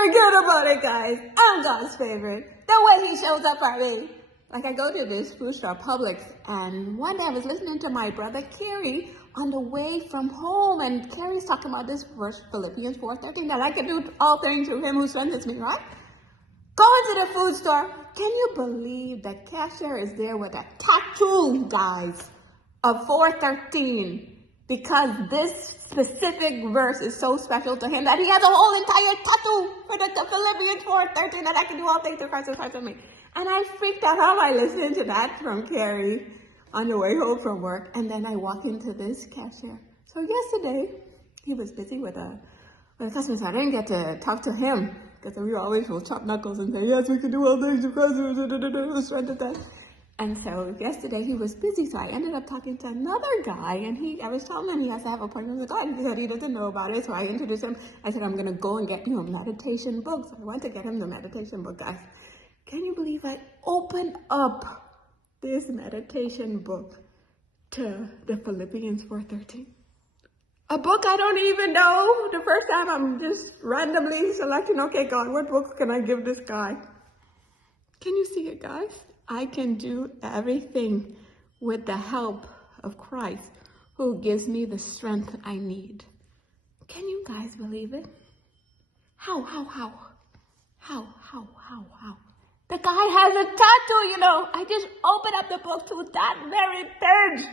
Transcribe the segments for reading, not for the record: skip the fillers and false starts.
Forget about it, guys. I'm God's favorite. The way he shows up for me. Like I go to this food store, Publix, and one day I was listening to my brother Kerry on the way from home, and Kerry's talking about this verse, Philippians 4:13, that I can do all things through him who strengthens me, right? Go into the food store. Can you believe the cashier is there with a tattoo, guys, of 4:13? Because this specific verse is so special to him that he has a whole entire tattoo for the Philippians 4:13 that I can do all things through Christ who strengthens me. And I freaked out how I listened to that from Kerry on the way home from work. And then I walk into this cashier. So yesterday, he was busy with a customer, so I didn't get to talk to him. Because we always will chop knuckles and say, yes, we can do all things through Christ who strengthens us. And so yesterday he was busy, so I ended up talking to another guy, and I was telling him he has to have an appointment with God. He said he doesn't know about it, so I introduced him. I said, I'm going to go and get you a meditation book. So I went to get him the meditation book, guys. Can you believe I opened up this meditation book to the Philippians 4:13? A book I don't even know. The first time I'm just randomly selecting, okay, God, what book can I give this guy? Can you see it, guys? I can do everything with the help of Christ who gives me the strength I need. Can you guys believe it? How? The guy has a tattoo, you know. I just opened up the book to that very page.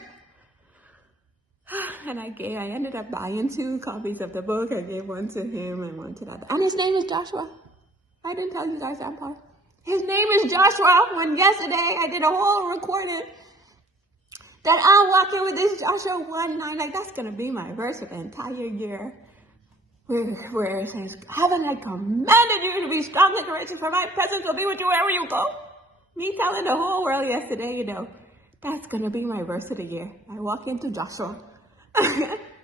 And I ended up buying 2 copies of the book. I gave one to him and one to the other. And his name is Joshua. I didn't tell you guys that part. His name is Joshua. When yesterday I did a whole recording that I'm walking with this Joshua 1:9. Like that's gonna be my verse of the entire year. Where it says, haven't I commanded you to be strong and courageous, for my presence will be with you wherever you go? Me telling the whole world yesterday, you know, that's gonna be my verse of the year. I walk into Joshua,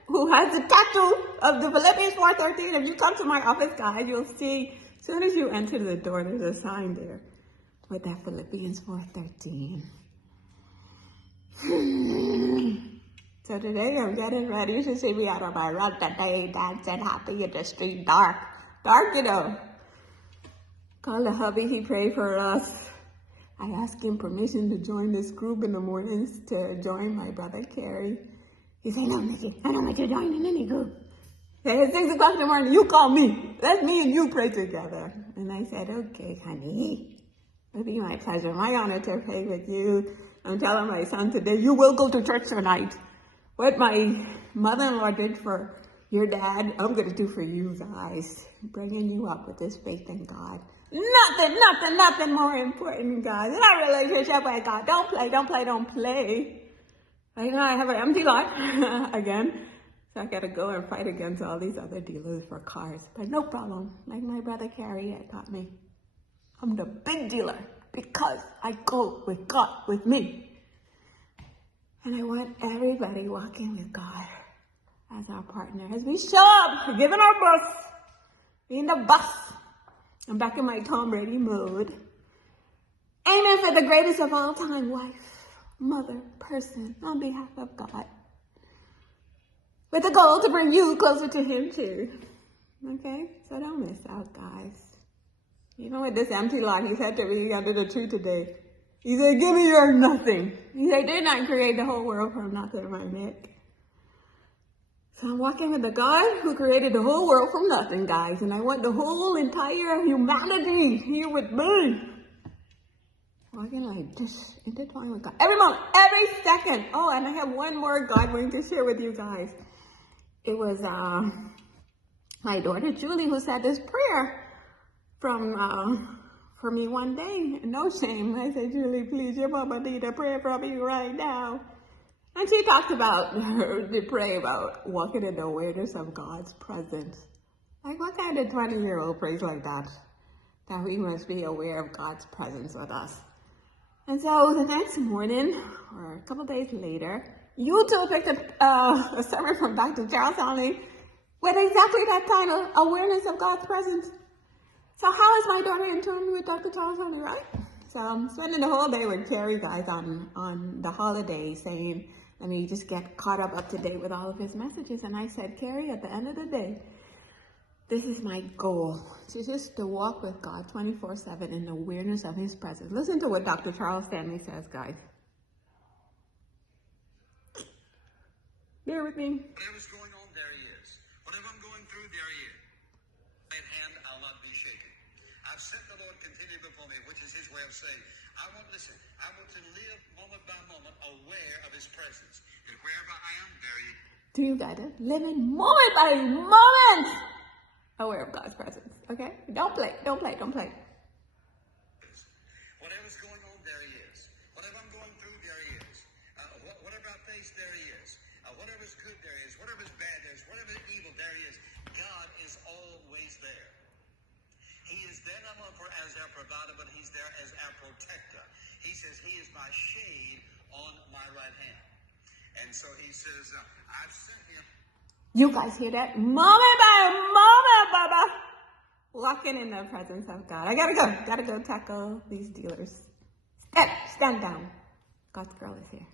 who has a tattoo of the Philippians 4:13. If you come to my office, guys, you'll see, as soon as you enter the door, there's a sign there with that Philippians 4:13. So today I'm getting ready to see me out on my run today, dancing happy in the street, dark, you know. Call the hubby, he prayed for us. I asked him permission to join this group in the mornings to join my brother Kerry. He said, no, Nikki, I don't want you to join in any group. At 6 o'clock in the morning, you call me. Let me and you pray together. And I said, okay, honey. It'll be my pleasure, my honor to pray with you. I'm telling my son today, you will go to church tonight. What my mother-in-law did for your dad, I'm going to do for you guys. Bringing you up with this faith in God. Nothing more important, guys, than our relationship with God. Don't play. Right now I have an empty lot again. So I got to go and fight against all these other dealers for cars. But no problem. Like my brother Kerry taught me. I'm the big dealer because I go with God with me. And I want everybody walking with God as our partner. As we show up, giving our bus, being the bus. I'm back in my Tom Brady mode. Aiming for the greatest of all time, wife, mother, person, on behalf of God. With the goal to bring you closer to him too. Okay? So don't miss out, guys. Even with this empty lot, he said to me under the tree today, he said, give me your nothing. He said, did not create the whole world from nothing, my Nick. So I'm walking with the God who created the whole world from nothing, guys. And I want the whole entire humanity here with me. Walking like this, intertwined with God. Every moment, every second. Oh, and I have one more God word to share with you guys. It was my daughter Julie who said this prayer for me one day. No shame. I said, Julie, please, your mama need a prayer from you right now. And she talked about the pray about walking in the awareness of God's presence. Like what kind of 20-year-old prays like that? That we must be aware of God's presence with us. And so the next morning, or a couple days later, YouTube picked up a sermon from Dr. Charles Stanley with exactly that title, Awareness of God's Presence. So how is my daughter in tune with Dr. Charles Stanley, right? So I'm spending the whole day with Kerry, guys, on the holiday, saying, let me just get caught up to date with all of his messages. And I said, Kerry, at the end of the day, This is my goal, to walk with God 24/7 in the awareness of his presence. Listen to what Dr. Charles Stanley says, guys. Bear with me. Whatever's going on, there he is. Whatever I'm going through, there he is. Right hand, I'll not be shaken. I've set the Lord continually before me, which is his way of saying, I want to live moment by moment aware of his presence. And wherever I am, there he is. Do you get it? Living moment by moment aware of God's presence. Okay? Don't play. Whatever's going on, there he is. Whatever I'm going through, there he is. Whatever I face, there he is. Whatever's good, there he is. Whatever's bad, there is. Whatever's evil, there he is. God is always there. He is there not only as our provider, but he's there as our protector. He says he is my shade on my right hand. And so he says, I've sent him. You guys hear that? Moment by moment, Baba. Walking in the presence of God. I gotta go tackle these dealers. Stand down. God's girl is here.